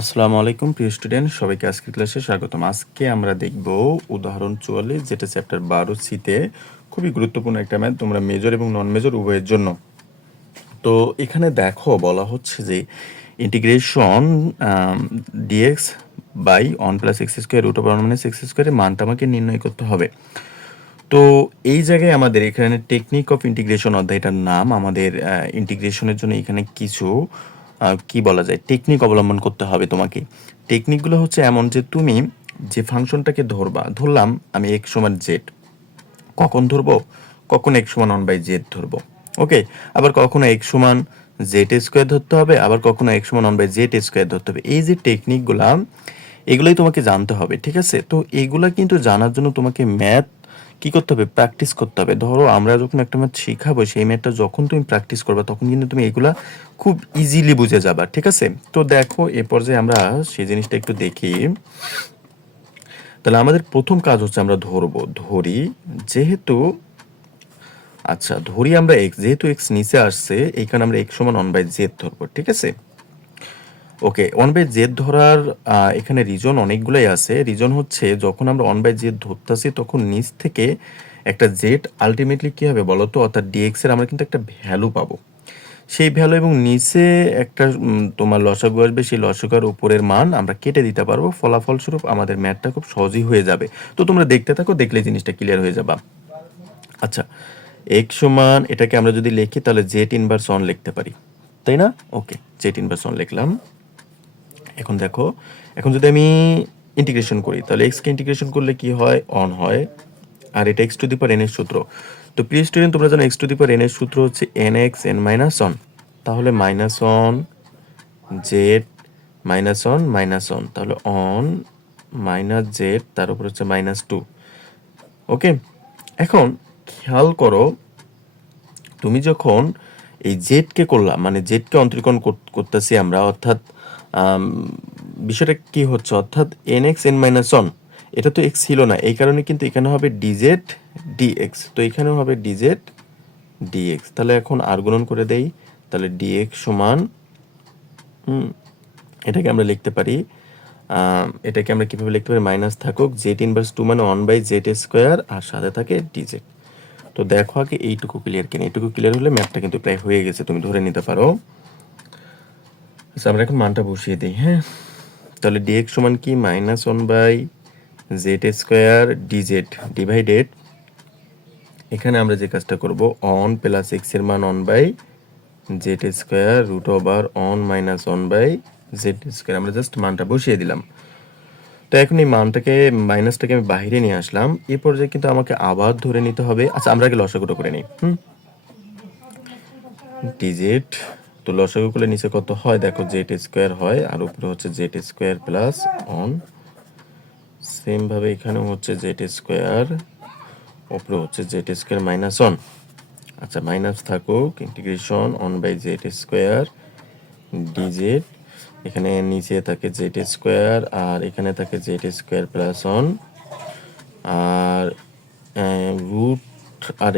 আসসালামু আলাইকুম প্রিয় স্টুডেন্ট, সবাইকে আজকের ক্লাসে স্বাগতম। আজকে আমরা দেখব উদাহরণ 44, যেটা চ্যাপ্টার 12 সিতে খুবই গুরুত্বপূর্ণ একটা ম্যাথ, তোমরা মেজর এবং নন মেজর উভয়ের জন্য। তো এখানে দেখো বলা হচ্ছে যে integration dx by 1 + x² root over 1 - x² এর মানটা আমাকে নির্ণয় করতে হবে। তো এই জায়গায় আমাদের এখানে টেকনিক অফ ইন্টিগ্রেশন অধ্যায়টার নাম। আমাদের ইন্টিগ্রেশনের জন্য এখানে কিছু কি বলা যায় টেকনিক অবলম্বন করতে হবে তোমাকে। টেকনিকগুলো হচ্ছে এমন যে তুমি যে ফাংশনটাকে ধরলাম আমি x সমান z, কখন ধরবো? কখন x সমান 1/z ধরবো, ওকে। আবার কখনো x সমান z² ধরতে হবে, আবার কখনো x সমান 1/z² ধরতে হবে। এই যে টেকনিকগুলা, এগুলোই তোমাকে জানতে হবে, ঠিক আছে? তো এগুলা কিন্তু জানার জন্য তোমাকে ম্যাথ কি করতে হবে? প্র্যাকটিস করতে হবে। ধরো আমরা যখন একটা ম্যাথ শেখাবো, সেই ম্যাথটা যখন তুমি প্র্যাকটিস করবা তখন কিন্তু তুমি এগুলা খুব ইজিলি বুঝে যাবা, ঠিক আছে? তো দেখো এ পর্যায়ে আমরা সেই জিনিসটা একটু দেখি। তাহলে আমাদের প্রথম কাজ হচ্ছে আমরা ধরি যেহেতু ধরি আমরা x, যেহেতু x নিচে আসছে এইখানে আমরা x সমান 1/z ধরবো, ঠিক আছে? ওকে, 1/z ধরার এখানে রিজন অনেকগুলাই আছে। রিজন হচ্ছে যখন আমরা 1/z ধরতেছি তখন নিচ থেকে একটা z আলটিমেটলি কি হবে বলো তো, অর্থাৎ dx এর আমরা কিন্তু একটা ভ্যালু পাবো। সেই ভ্যালু এবং নিচে একটা তোমার লসাগু আসবে, সেই লসাগুর উপরের মান আমরা কেটে দিতে পারবো। ফলাফলস্বরূপ আমাদের ম্যাথটা খুব সহজেই হয়ে যাবে। তো তোমরা দেখতে থাকো, দেখলে জিনিসটা ক্লিয়ার হয়ে যাবে। আচ্ছা, x সমান এটাকে আমরা যদি লিখি তাহলে z ইনভার্স 1 লিখতে পারি, তাই না? ওকে, z ইনভার্স 1 লিখলাম। এখন দেখো, এখন যদি আমি ইন্টিগ্রেশন করি তাহলে x কে ইন্টিগ্রেশন করলে কি হয়? 1 হয়। আর এটা x to the power n এর সূত্র। তো প্রিয় স্টুডেন্ট, তোমরা জানো x to the power n এর সূত্র হচ্ছে nx n-1। তাহলে -1 z -1 তাহলে on z তার উপর হচ্ছে -2। ওকে, এখন খেয়াল করো, তুমি যখন এই জেড কে করলাম, মানে জেড কে অন্তরীকরণ করতেছি আমরা, অর্থাৎ বিষয়টা কি হচ্ছে, অর্থাৎ nx n-1 এটা তো x ছিল না, এই কারণে কিন্তু এখানে হবে dz dx, তো এখানেও হবে dz dx। তাহলে এখন আর গুণন করে দেই, তাহলে dx সমান এটাকে আমরা লিখতে পারি, এটাকে আমরা কিভাবে লিখতে পারি? মাইনাস থাকুক z ইনভার্স 2 মানে 1/z², আর সাথে থাকে dz। তো দেখো আগে এইটুকু ক্লিয়ার কিনা, এইটুকু ক্লিয়ার হলে ম্যাথটা কিন্তু প্রায় হয়ে গেছে, তুমি ধরে নিতে পারো। আচ্ছা, আমরা এখন মানটা বসিয়ে দিই। হ্যাঁ, তাহলে dx সমান কি? -1/z² dz ডিভাইডেড, এখানে আমরা যে কাজটা করব, অন প্লাস x এর মান 1/z² root over on minus 1/z², আমরা জাস্ট মানটা বসিয়ে দিলাম। তো এখন এই মানটাকে, মাইনাসটাকে আমি বাইরে নিয়ে আসলাম। এই পর্যায়ে কিন্তু আমাকে আবার ধরে নিতে হবে। আচ্ছা, আমরা আগে লসাগুটা করে নিই। dz, তো লসাগু করলে নিচে কত হয় দেখো, z² হয়, আর উপরে হচ্ছে z² প্লাস অন। সেম ভাবে এখানেও হচ্ছে z², উপরে হচ্ছে z² মাইনাস 1। আচ্ছা, মাইনাস থাকুক, ইন্টিগ্রেশন 1/z² dz, এখানে নিচে থাকে z² আর এখানে থাকে z² প্লাস 1, আর রুট আর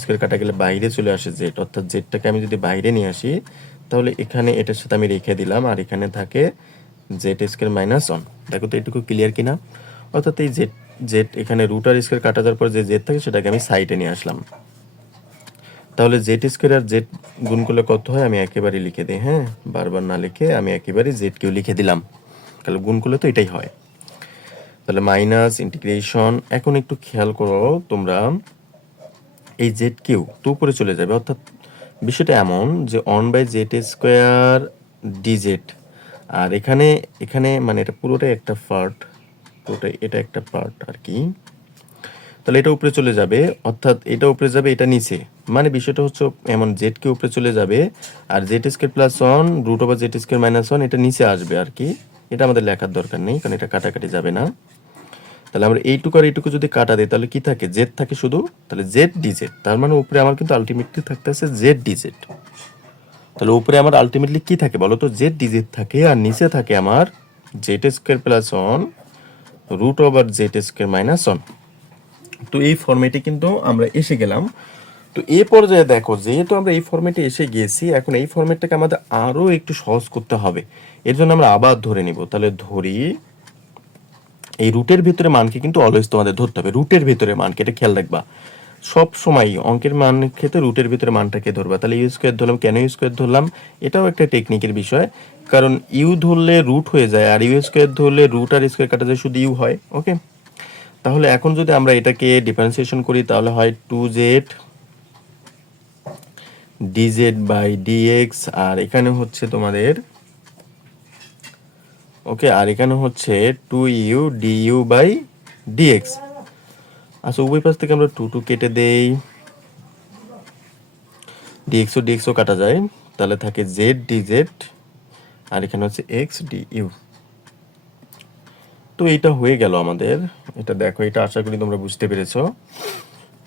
স্কোয়ার কাটা গেলে বাইরে চলে আসে জেড, অর্থাৎ জেডটাকে আমি যদি বাইরে নিয়ে আসি তাহলে এখানে এটার সাথে আমি রেখে দিলাম, আর এখানে থাকে z² মাইনাস 1। দেখো তো এইটুকু ক্লিয়ার কিনা? অর্থাৎ এই জেড জেড এখানে রুট আর স্কোয়ার কাটা যাওয়ার পর যে জেড থাকে সেটাকে আমি সাইডে নিয়ে আসলাম। তাহলে z² আর জেড গুণ করলে কত হয় আমি একেবারে লিখে দিই। হ্যাঁ, বারবার না লিখে আমি একেবারে জেডকেও লিখে দিলাম, তাহলে গুণ করলে তো এটাই হয়। তাহলে মাইনাস ইন্টিগ্রেশন, এখন একটু খেয়াল করো তোমরা, এই জেড কিউ তো উপরে চলে যাবে, অর্থাৎ বিষয়টা এমন যে 1/z² dz, আর এখানে এখানে মানে এটা পুরোটাই একটা পার্ট, পুরোটাই এটা একটা পার্ট আর কি। তাহলে এটা উপরে চলে যাবে, অর্থাৎ এটা উপরে যাবে, এটা নিচে, মানে বিষয়টা হচ্ছে এমন জেড কে উপরে চলে যাবে, আর z² plus 1 root over z² minus 1 এটা নিচে আসবে আর কি। এটা আমাদের লেখার দরকার নেই, কারণ এটা কাটাকাটি যাবে না। তাহলে আমরা এইটুকু আর এইটুকু যদি কাটা দিই তাহলে কি থাকে? জেড থাকে শুধু, তাহলে জেড ডিজেড, তার মানে উপরে আমার কিন্তু আলটিমেটলি থাকতে আছে জেড ডিজেড। তাহলে উপরে আমার আলটিমেটলি কি থাকে বলো তো? জেড ডিজেড থাকে, আর নিচে থাকে আমার z² plus 1 root over z² minus 1। তো এই ফরম্যাটে কিন্তু আমরা এসে গেলাম। তো এই পর্যায়ে দেখো, যেহেতু আমরা এই ফরম্যাটে এসে গিয়েছি, এখন এই ফরম্যাটটাকে আমাদের আরও একটু সহজ করতে হবে। এর জন্য আমরা আবার ধরে নিব, তাহলে ধরি এই রুটের ভিতরে মানকে কিন্তু অলওয়েজ তোমাদের ধরতে হবে, রুটের ভিতরে মানকে, এটা খেয়াল রাখবা সব সময় অঙ্কের মান ক্ষেত্রে রুটের ভিতরে মানটাকে ধরবা। তাহলে ইউ স্কোয়ার ধরলাম, কেন ইউ স্কোয়ার ধরলাম, এটাও একটা টেকনিকের বিষয়, কারণ ইউ ধরলে রুট হয়ে যায়, আর ইউ স্কোয়ার ধরলে রুট আর স্কোয়ার কাটা যায়, শুধু ইউ হয়। ওকে, তাহলে এখন যদি আমরা এটাকে ডিফারেন্সিয়েশন করি তাহলে হয় 2z dz বাই dx, আর এখানে হচ্ছে তোমাদের ওকে, আর এখানে হচ্ছে 2u du বাই dx। আচ্ছা, উভয় পাশ থেকে আমরা 2 কেটে দেই, dx ও dx ও কাটা যায়, তাহলে থাকে z dz, আর এখানে হচ্ছে x du। তো এইটা হয়ে গেল আমাদের, এটা দেখো, এটা আশা করি তোমরা বুঝতে পেরেছো।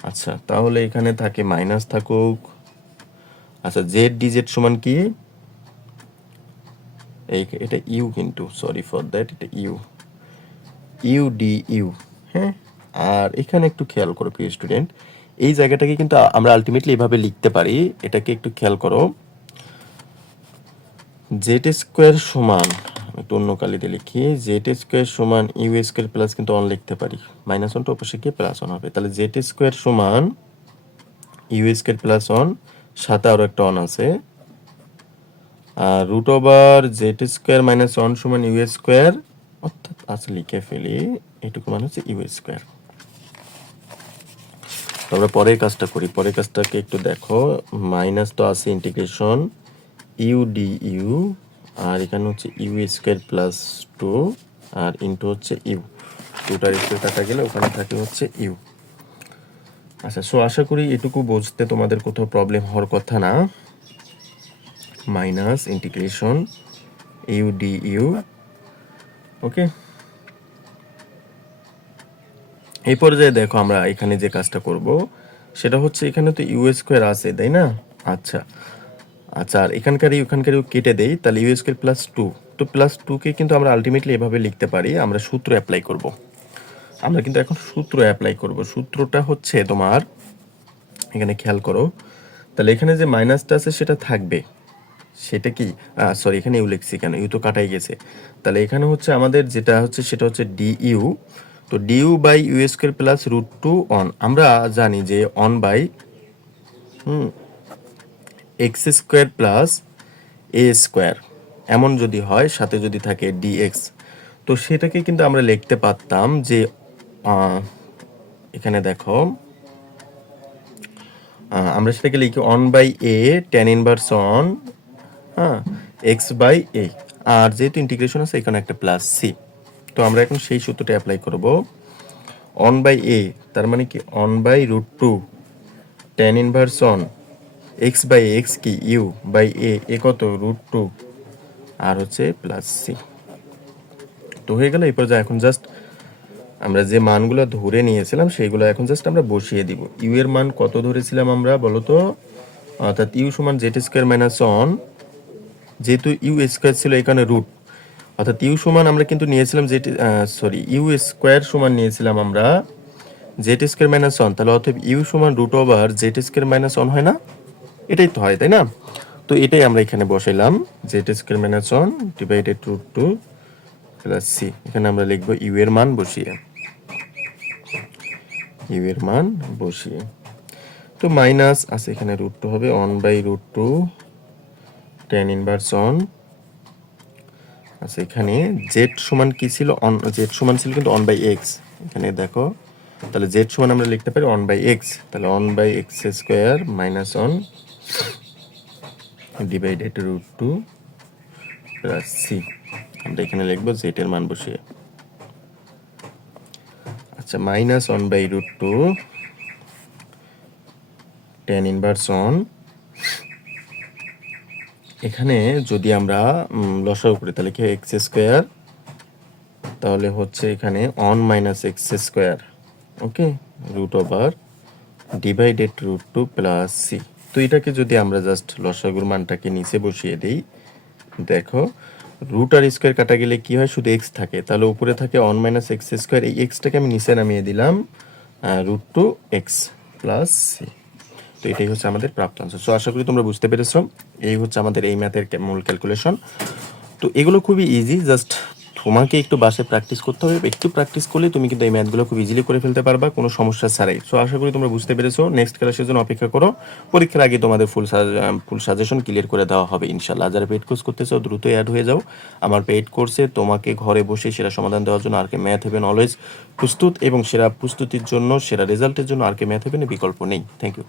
আচ্ছা, তাহলে এখানে থাকে মাইনাস থাকুক। আচ্ছা, z dz সমান কি, এটা ইউ, কিন্তু সরি ফর দ্যাট, এটা ইউ, ইউ ডি ইউ। হ্যাঁ, আর এখানে একটু খেয়াল করো প্রিয় স্টুডেন্ট, এই জায়গাটাকে কিন্তু আমরা আলটিমেটলি এভাবে লিখতে পারি, এটাকে একটু খেয়াল করো, জেড স্কোয়ার সমান, একটু অন্য কালিতে লিখি, জেড স্কোয়ার সমান ইউ স্কোয়ার প্লাস কিন্তু অন লিখতে পারি, মাইনাস ওয়ানটা অবশ্যই গিয়ে প্লাস অন হবে, তাহলে জেড স্কোয়ার সমান ইউ স্কোয়ার প্লাস অন, সাথে আরও একটা অন আছে, আর root over Z square minus one সমান ইউ স্কোয়ার, অর্থাৎ আচ্ছা লিখে ফেলি, এইটুকু মানে হচ্ছে ইউ স্কোয়ার। আমরা পরের কাজটা করি, পরের কাজটাকে একটু দেখো, মাইনাস তো আছে ইন্টিগ্রেশন ইউ ডি ইউ, আর এখানে হচ্ছে ইউ স্কোয়ার প্লাস 2, আর ইন্টু হচ্ছে ইউ, 2টার স্কোয়ার কাটা গেলে ওখানে থাকে হচ্ছে ইউ। আচ্ছা, সো আশা করি এটুকু বুঝতে তোমাদের কোথাও প্রবলেম হওয়ার কথা না। Minus integration U D U. Okay, এই পর্যায়ে দেখো আমরা এখানে যে কাজটা করব সেটা হচ্ছে, এখানে তো ইউ স্কোয়ার আছে তাই না। আচ্ছা আচ্ছা, আর এখানকারও কেটে দেই, তাহলে ইউ স্কোয়ার প্লাস 2, তো প্লাস 2কে কিন্তু আমরা আলটিমেটলি এভাবে লিখতে পারি, আমরা সূত্র অ্যাপ্লাই করব, আমরা কিন্তু এখন সূত্র অ্যাপ্লাই করব। সূত্রটা হচ্ছে তোমার, এখানে খেয়াল করো, তাহলে এখানে যে মাইনাসটা আছে সেটা থাকবে, সেটা কি, সরি এখানে ইউ লিখছি কেন, ইউ তো কাটাই গেছে, তাহলে এখানে হচ্ছে আমাদের যেটা হচ্ছে সেটা হচ্ছে ডি ইউ, তো d u by u square plus root 2 one, আমরা জানি যে one by x square plus a square, এমন যদি হয়, সাথে যদি থাকে ডিএক্স, তো সেটাকে কিন্তু আমরা লিখতে পারতাম যে এখানে দেখো, আমরা সেটাকে লিখি one by a tan inverse one, হ্যাঁ, এক্স বাই এ, আর যেহেতু ইন্টিগ্রেশন আছে এখানে একটা প্লাস সি, তো আমরা এখন সেই সূত্রটা অ্যাপ্লাই করব, অন বাই এ তার মানে কি one by root 2 tan inverse one x by x কি ইউ বাই এ কত রুট 2, আর হচ্ছে প্লাস সি। তো হয়ে গেল, এই পর্যায়ে এখন জাস্ট আমরা যে মানগুলো ধরে নিয়েছিলাম সেইগুলো এখন জাস্ট আমরা বসিয়ে দিব। ইউ এর মান কত ধরেছিলাম আমরা বলো তো, অর্থাৎ ইউ সমান জেড স্কোয়ার মাইনাস অন, যেহেতু ইউ স্কোয়ার ছিল এখানে রুট, অর্থাৎ ইউ সমান আমরা কিন্তু নিয়েছিলাম জেড, সরি ইউ স্কোয়ার সমান নিয়েছিলাম আমরা জেড স্কোয়ার মাইনাস অন, তাহলে অর্থাৎ ইউ সমান root over Z square minus one হয় না, এটাই তো হয় তাই না। তো এটাই আমরা এখানে বসাইলাম, Z square minus one divided root 2 plus C, এখানে আমরা লিখবো ইউ এর মান বসিয়ে, ইউ এর মান বসিয়ে, তো মাইনাস আছে এখানে রুট 2 হবে one by root 2 tan inverse one, আচ্ছা এখানে জেড সমান কি ছিল, অন জেড সমান ছিল কিন্তু অন বাই এক্স, এখানে দেখো, তাহলে জেড সমান আমরা লিখতে পারি অন বাই এক্স, তাহলে one by x square minus one divided root 2 plus c, আমরা এখানে লিখবো জেড এর মান বসিয়ে। আচ্ছা, minus one by root 2 tan inverse one, এখানে যদি আমরা লসাগু করি তাহলে কি এক্স স্কোয়ার, তাহলে হচ্ছে এখানে one minus X square, okay, root over divided root 2 plus C. তো এটাকে যদি আমরা জাস্ট লসাগুর মানটাকে নিচে বসিয়ে দিই, দেখো রুট আর স্কোয়ার কাটা গেলে কি হয়, শুধু এক্স থাকে, তাহলে উপরে থাকে অন মাইনাস এক্স স্কোয়ার, এই এক্সটাকে আমি নিচে নামিয়ে দিলাম রুট 2 এক্স প্লাস সি। তো এটাই হচ্ছে আমাদের প্রাপ্ত আনসার। সো আশা করি তোমরা বুঝতে পেরেছো, এই হচ্ছে আমাদের এই ম্যাথের মূল ক্যালকুলেশন। তো তো এগুলো খুবই ইজি, জাস্ট তোমাকে একটু বাসায় প্র্যাকটিস করতে হবে। একটু প্র্যাকটিস করলে তুমি কিন্তু এই ম্যাথগুলো খুব ইজিলি করে ফেলতে পারবা কোনো সমস্যা ছাড়াই। সো আশা করি তোমরা বুঝতে পেরেছো। নেক্সট ক্লাসের জন্য অপেক্ষা করো। পরীক্ষার আগে তোমাদের ফুল সাজেশন ক্লিয়ার করে দেওয়া হবে ইনশাল্লাহ। যারা পেইড কোর্স করতে চাও দ্রুত অ্যাড হয়ে যাও আমার পেইড কোর্সে। তোমাকে ঘরে বসে সেরা সমাধান দেওয়ার জন্য আর কে ম্যাথ হেভেন অলওয়েজ প্রস্তুত, এবং সেরা প্রস্তুতির জন্য, সেরা রেজাল্টের জন্য আর কে ম্যাথ হেভেনে বিকল্প নেই। Thank you.